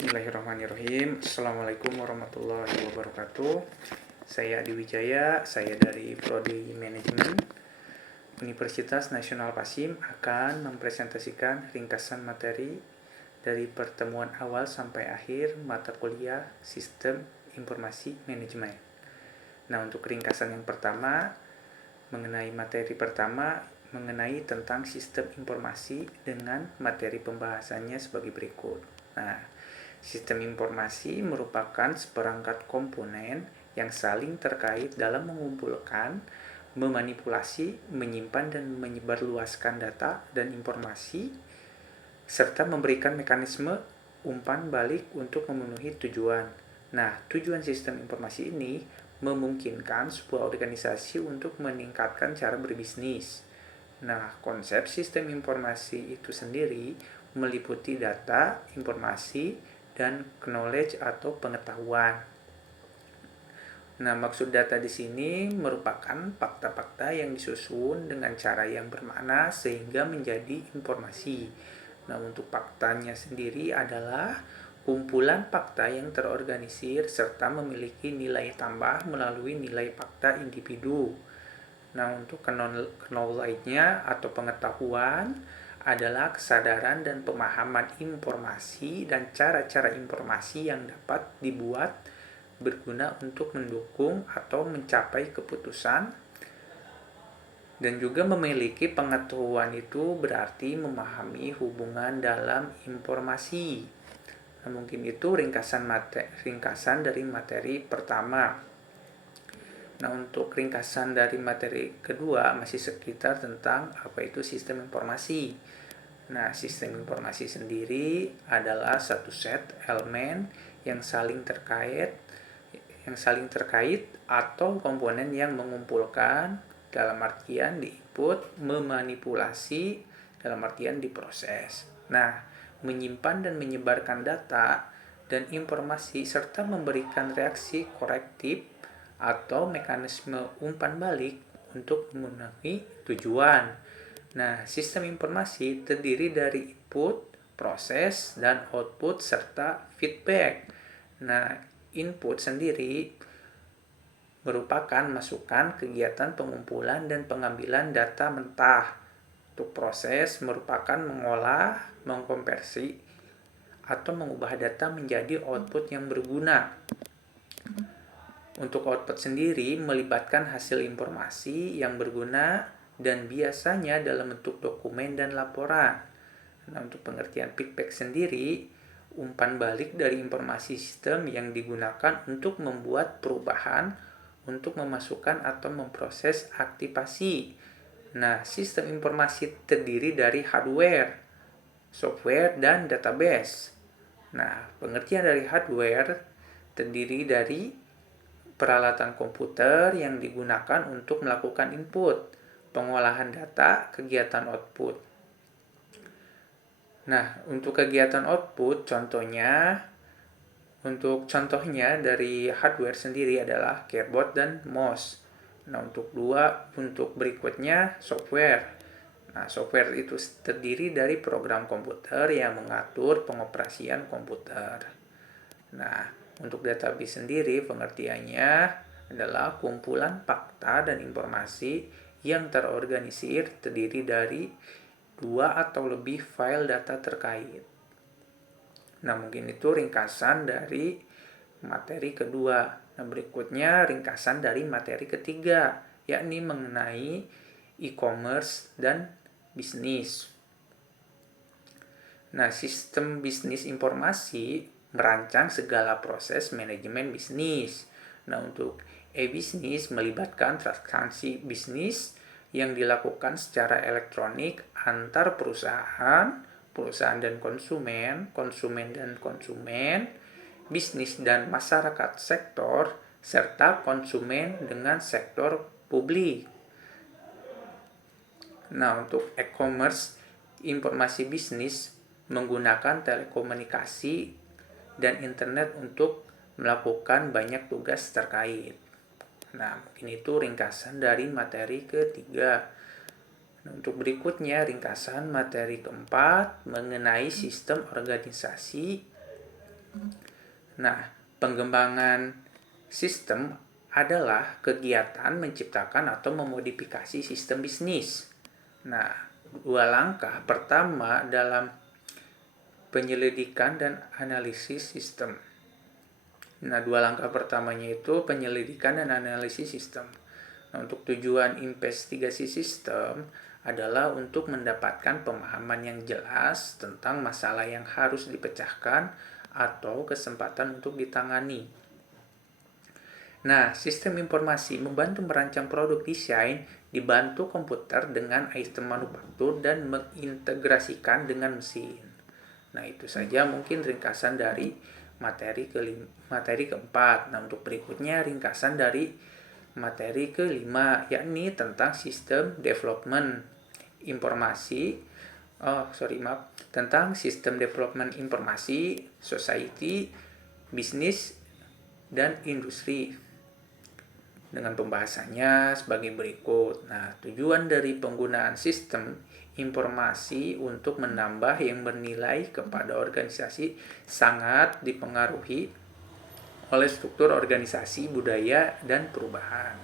Bismillahirrahmanirrahim. Assalamualaikum warahmatullahi wabarakatuh. Saya Adi Wijaya, saya dari Prodi Manajemen Universitas Nasional Pasim akan mempresentasikan ringkasan materi dari pertemuan awal sampai akhir mata kuliah Sistem Informasi Manajemen. Nah, untuk ringkasan yang pertama mengenai materi pertama mengenai tentang sistem informasi dengan materi pembahasannya sebagai berikut. Nah, sistem informasi merupakan seperangkat komponen yang saling terkait dalam mengumpulkan, memanipulasi, menyimpan dan menyebarluaskan data dan informasi, serta memberikan mekanisme umpan balik untuk memenuhi tujuan. Nah, tujuan sistem informasi ini memungkinkan sebuah organisasi untuk meningkatkan cara berbisnis. Nah, konsep sistem informasi itu sendiri meliputi data, informasi, dan knowledge atau pengetahuan. Nah, maksud data di sini merupakan fakta-fakta yang disusun dengan cara yang bermakna sehingga menjadi informasi. Nah, untuk faktanya sendiri adalah kumpulan fakta yang terorganisir serta memiliki nilai tambah melalui nilai fakta individu. Nah, untuk knowledge-nya atau pengetahuan adalah kesadaran dan pemahaman informasi dan cara-cara informasi yang dapat dibuat berguna untuk mendukung atau mencapai keputusan. Dan juga memiliki pengetahuan itu berarti memahami hubungan dalam informasi. Nah, mungkin itu ringkasan dari materi pertama. Nah, untuk ringkasan dari materi kedua masih sekitar tentang apa itu sistem informasi. Nah, sistem informasi sendiri adalah satu set elemen yang saling terkait atau komponen yang mengumpulkan dalam artian di-input, memanipulasi dalam artian diproses. Nah, menyimpan dan menyebarkan data dan informasi serta memberikan reaksi korektif atau mekanisme umpan balik untuk memenuhi tujuan. Nah, sistem informasi terdiri dari input, proses, dan output serta feedback. Nah, input sendiri merupakan masukan kegiatan pengumpulan dan pengambilan data mentah. Untuk proses merupakan mengolah, mengkonversi, atau mengubah data menjadi output yang berguna. Untuk output sendiri melibatkan hasil informasi yang berguna dan biasanya dalam bentuk dokumen dan laporan. Nah, untuk pengertian feedback sendiri, umpan balik dari informasi sistem yang digunakan untuk membuat perubahan untuk memasukkan atau memproses aktivasi. Nah, sistem informasi terdiri dari hardware, software, dan database. Nah, pengertian dari hardware terdiri dari peralatan komputer yang digunakan untuk melakukan input, pengolahan data, kegiatan output. Nah, untuk kegiatan output contohnya dari hardware sendiri adalah keyboard dan mouse. Nah, untuk berikutnya software. Nah, software itu terdiri dari program komputer yang mengatur pengoperasian komputer. Nah, untuk database sendiri pengertiannya adalah kumpulan fakta dan informasi yang terorganisir terdiri dari 2 atau lebih file data terkait. Nah, mungkin itu ringkasan dari materi kedua. Nah, berikutnya ringkasan dari materi ketiga, yakni mengenai e-commerce dan bisnis. Nah, sistem bisnis informasi merancang segala proses manajemen bisnis. Nah, untuk e-bisnis melibatkan transaksi bisnis yang dilakukan secara elektronik antar perusahaan dan konsumen, bisnis dan masyarakat sektor, serta konsumen dengan sektor publik. Nah, untuk e-commerce, informasi bisnis menggunakan telekomunikasi dan internet untuk melakukan banyak tugas terkait. Nah, mungkin itu ringkasan dari materi ketiga. Nah, untuk berikutnya ringkasan materi keempat mengenai sistem organisasi Nah, pengembangan sistem adalah kegiatan menciptakan atau memodifikasi sistem bisnis. Nah, dua langkah pertama dalam penyelidikan dan analisis sistem. Nah, dua langkah pertamanya itu penyelidikan dan analisis sistem. Nah, untuk tujuan investigasi sistem adalah untuk mendapatkan pemahaman yang jelas tentang masalah yang harus dipecahkan atau kesempatan untuk ditangani. Nah, sistem informasi membantu merancang produk desain, dibantu komputer dengan item manufaktur dan mengintegrasikan dengan mesin. Nah, itu saja mungkin ringkasan dari materi keempat. Nah, untuk berikutnya ringkasan dari materi kelima, yakni tentang sistem development informasi. Tentang sistem development informasi, society, bisnis, dan industri. Dengan pembahasannya sebagai berikut. Nah, tujuan dari penggunaan sistem informasi untuk menambah yang bernilai kepada organisasi sangat dipengaruhi oleh struktur organisasi, budaya, dan perubahan.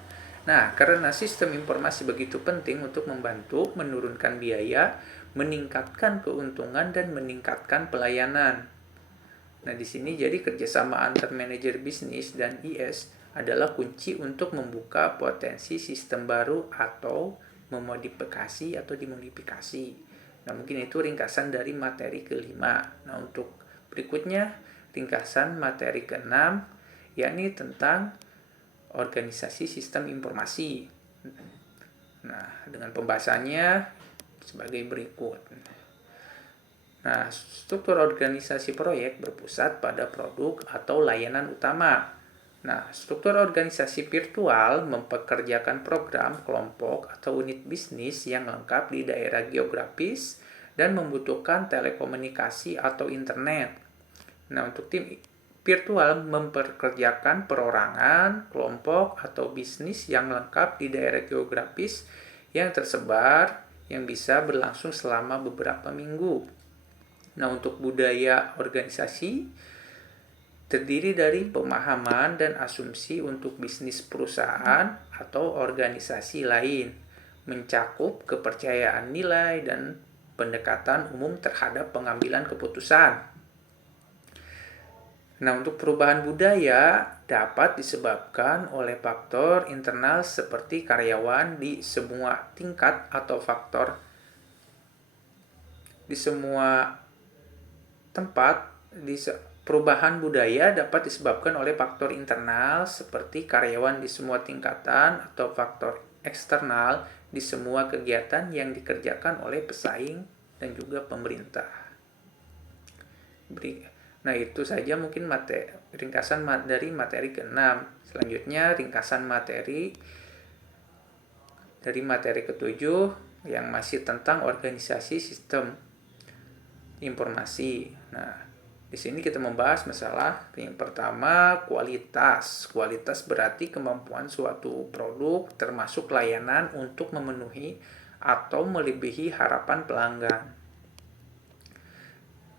Nah, karena sistem informasi begitu penting untuk membantu menurunkan biaya, meningkatkan keuntungan, dan meningkatkan pelayanan. Nah, di sini jadi kerjasama antar manajer bisnis dan IS adalah kunci untuk membuka potensi sistem baru atau memodifikasi atau dimodifikasi. Nah, mungkin itu ringkasan dari materi kelima. Nah, untuk berikutnya ringkasan materi keenam, yakni tentang organisasi sistem informasi. Nah, dengan pembahasannya sebagai berikut. Nah, struktur organisasi proyek berpusat pada produk atau layanan utama. Nah, struktur organisasi virtual mempekerjakan program, kelompok, atau unit bisnis yang lengkap di daerah geografis dan membutuhkan telekomunikasi atau internet. Nah, untuk tim virtual mempekerjakan perorangan, kelompok, atau bisnis yang lengkap di daerah geografis yang tersebar yang bisa berlangsung selama beberapa minggu. Nah, untuk budaya organisasi terdiri dari pemahaman dan asumsi untuk bisnis perusahaan atau organisasi lain, mencakup kepercayaan nilai dan pendekatan umum terhadap pengambilan keputusan. Nah, untuk perubahan budaya dapat disebabkan oleh faktor internal seperti karyawan di semua tingkat atau faktor di semua tempat. Perubahan budaya dapat disebabkan oleh faktor internal seperti karyawan di semua tingkatan atau faktor eksternal di semua kegiatan yang dikerjakan oleh pesaing dan juga pemerintah. Nah, itu saja mungkin ringkasan dari materi ke-6. Selanjutnya ringkasan materi dari materi ke-7 yang masih tentang organisasi sistem informasi. Nah, di sini kita membahas masalah yang pertama, kualitas. Kualitas berarti kemampuan suatu produk termasuk layanan untuk memenuhi atau melebihi harapan pelanggan.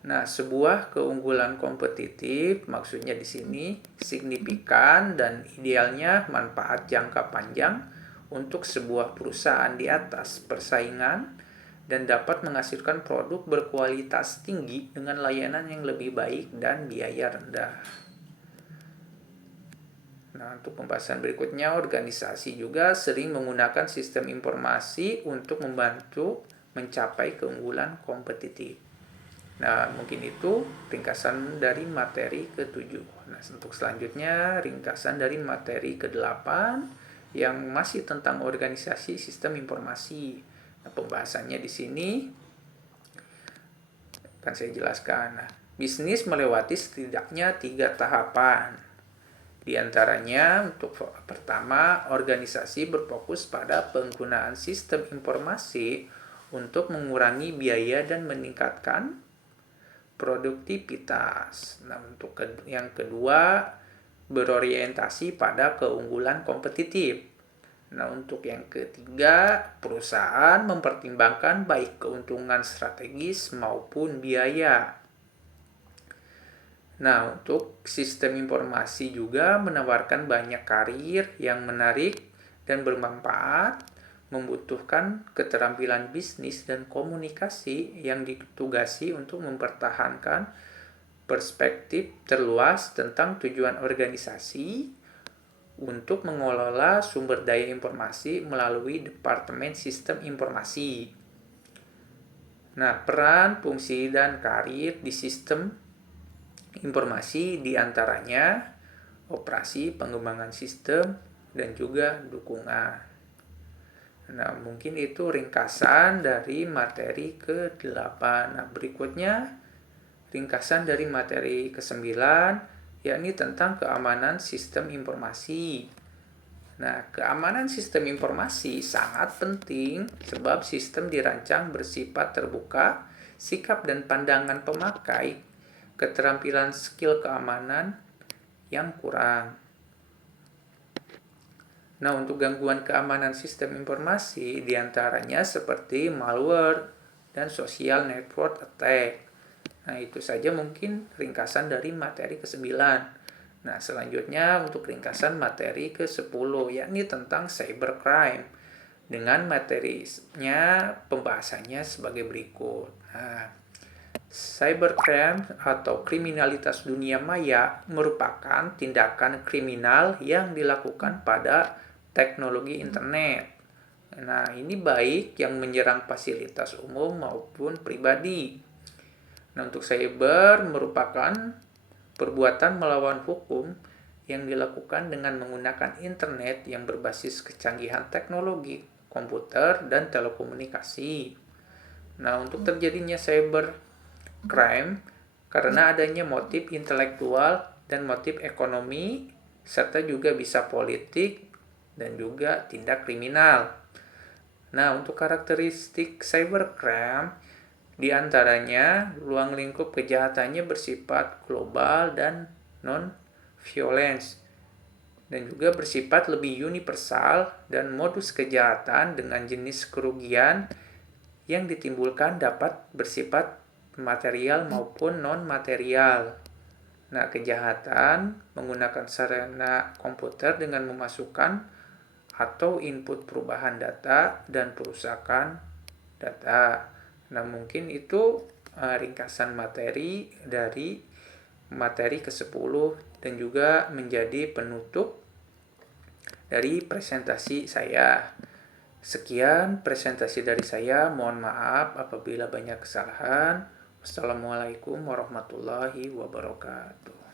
Nah, sebuah keunggulan kompetitif maksudnya di sini signifikan dan idealnya manfaat jangka panjang untuk sebuah perusahaan di atas persaingan dan dapat menghasilkan produk berkualitas tinggi dengan layanan yang lebih baik dan biaya rendah. Nah, untuk pembahasan berikutnya, organisasi juga sering menggunakan sistem informasi untuk membantu mencapai keunggulan kompetitif. Nah, mungkin itu ringkasan dari materi ke-7. Nah, untuk selanjutnya ringkasan dari materi ke-8 yang masih tentang organisasi sistem informasi. Nah, pembahasannya di sini akan saya jelaskan. Nah, bisnis melewati setidaknya 3 tahapan. Di antaranya, untuk pertama, organisasi berfokus pada penggunaan sistem informasi untuk mengurangi biaya dan meningkatkan produktivitas. Nah, untuk yang kedua, berorientasi pada keunggulan kompetitif. Nah, untuk yang ketiga, perusahaan mempertimbangkan baik keuntungan strategis maupun biaya. Nah, untuk sistem informasi juga menawarkan banyak karir yang menarik dan bermanfaat, membutuhkan keterampilan bisnis dan komunikasi yang ditugasi untuk mempertahankan perspektif terluas tentang tujuan organisasi untuk mengelola sumber daya informasi melalui Departemen Sistem Informasi. Nah, peran, fungsi, dan karir di sistem informasi diantaranya operasi, pengembangan sistem, dan juga dukungan. Nah, mungkin itu ringkasan dari materi ke-8. Nah, berikutnya ringkasan dari materi ke-9, yakni tentang keamanan sistem informasi. Nah, keamanan sistem informasi sangat penting sebab sistem dirancang bersifat terbuka, sikap dan pandangan pemakai, keterampilan skill keamanan yang kurang. Nah, untuk gangguan keamanan sistem informasi diantaranya seperti malware dan social network attack. Nah, itu saja mungkin ringkasan dari materi ke-9. Nah, selanjutnya untuk ringkasan materi ke-10, yakni tentang cybercrime. Dengan materinya pembahasannya sebagai berikut. Nah, cybercrime atau kriminalitas dunia maya merupakan tindakan kriminal yang dilakukan pada teknologi internet. Nah, ini baik yang menyerang fasilitas umum maupun pribadi. Nah, untuk cyber merupakan perbuatan melawan hukum yang dilakukan dengan menggunakan internet yang berbasis kecanggihan teknologi, komputer, dan telekomunikasi. Nah, untuk terjadinya cyber crime karena adanya motif intelektual dan motif ekonomi, serta juga bisa politik dan juga tindak kriminal. Nah, untuk karakteristik cybercrime di antaranya, ruang lingkup kejahatannya bersifat global dan non-violence, dan juga bersifat lebih universal, dan modus kejahatan dengan jenis kerugian yang ditimbulkan dapat bersifat material maupun non-material. Nah, kejahatan menggunakan sarana komputer dengan memasukkan atau input perubahan data dan perusakan data. Nah, mungkin itu ringkasan materi dari materi ke-10 dan juga menjadi penutup dari presentasi saya. Sekian presentasi dari saya. Mohon maaf apabila banyak kesalahan. Wassalamualaikum warahmatullahi wabarakatuh.